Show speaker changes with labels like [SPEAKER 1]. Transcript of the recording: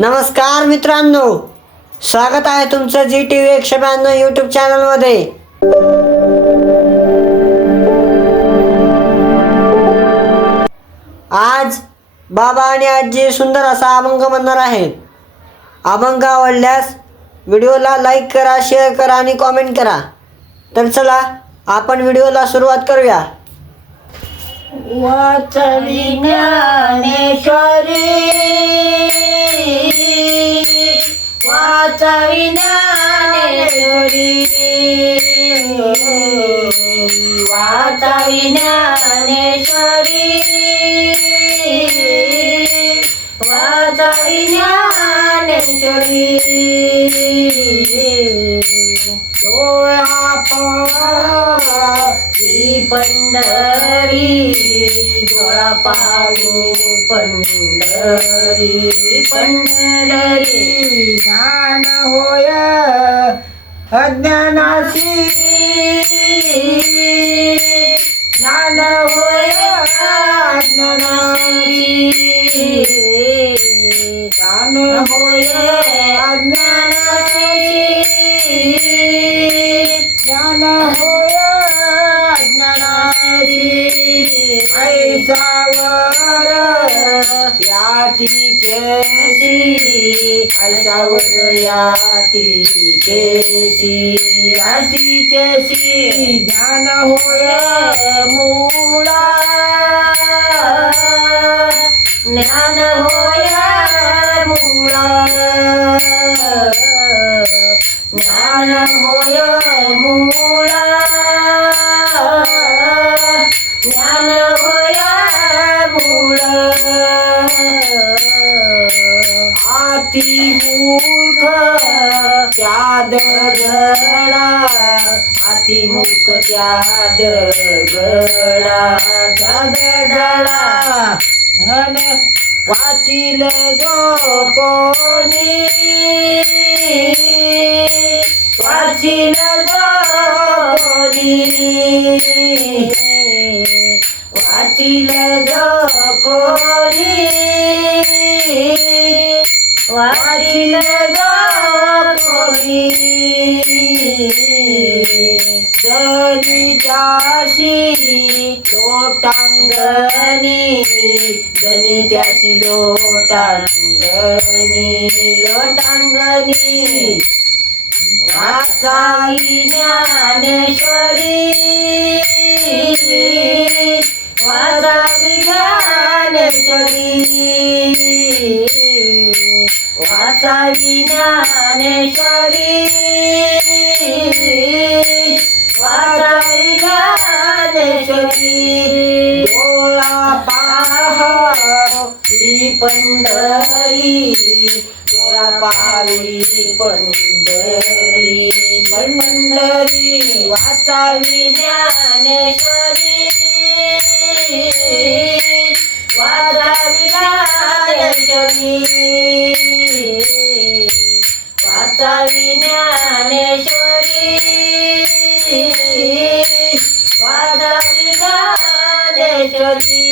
[SPEAKER 1] नमस्कार मित्रांनो. स्वागत आहे तुमचं जी टी व्ही एकशे ब्याण्णव यूट्यूब चॅनलमध्ये आज बाबा आणि आजी सुंदर असा अभंग म्हणणार आहेत. अभंग आवडल्यास व्हिडिओला लाईक करा शेअर करा आणि कॉमेंट करा. तर चला आपण व्हिडिओला सुरुवात करूया.
[SPEAKER 2] वाचली ज्ञानेश्वरी वाचली ज्ञानेश्वरी वाचली डोळा पहा पंढरी डोळा पाहू पंढरी पंढरी. ज्ञान होया. अज्ञानाशी ज्ञान होय अज्ञानाशी. ज्ञान होय अज्ञानाशी. ज्ञान होय ज्ञानाची ऐसावर या ठिकेशी ऐसावर केसी अशी केसी ज्ञान होय मुळा. ज्ञान होय मुळा. ज्ञान होय मुळा. ज्ञान आती मूर्ख त्या दगडा आती मूर्ख त्या दगडा त्या दगडा धन वाचिल जो कोणी वाचिल जो कोणी वाचिल जो कोणी. वाचिल जा कोणी. जनी त्याशी लोटांगणी जनी त्याशी लोटांगणी लोटांगणी. वाचाई ज्ञानेश्वरी वाचाई ज्ञानेश्वरी वाचावी ज्ञानेश्वरी. वाचावी ज्ञानेश्वरी. डोळा पाहा ही पंढरी. डोळा पावी पंढरी. पंढरी वाचावी ज्ञानेश्वरी. जावी ज्ञानेश्वरी. वाचावी ज्ञानेश्वरी.